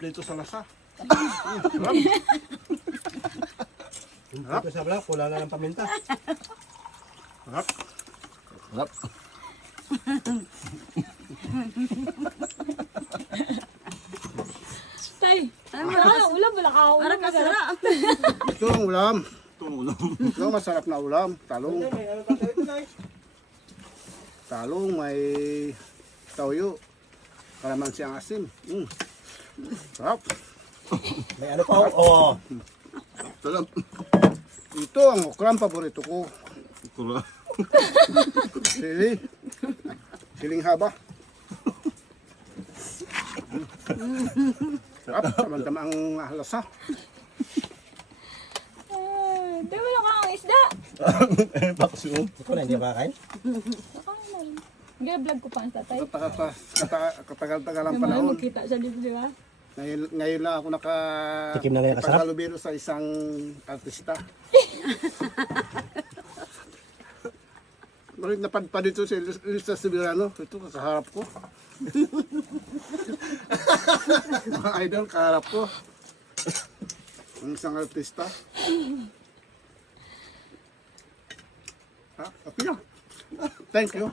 Kumpleto sa lasa. Ito sa black, wala na ng paminta. Sarap. Sarap. Tay, ulam, wala ka ulam. Parang kasarap. Ito ang ulam. Ito ang ulam. Ito ang masarap na ulam. Talong. Talong, may toyo. Kalamansi ang asim. Sarap. May ano pa, oh. Sarap. Ito ang okra, ang paborito ko. Ito na. Sili. Siling haba. Sarap. Tama-tama ang lasa. Di ba yung kang isda? Paksiw. Ito na, hindi ba kain? Gaya-vlog ko pa ang tatay. Katagal-tagal ang Yung mahal panahon. magkita siya dito, di ba? Ngayon lang ako Tikim na ngayon kasarap? pagkalubiro sa isang artista. Napadpad dito si Lisa Subirano. Ito, kaharap ko. Mga idol, kaharap ko. Ang isang artista. Okay na. Thank you.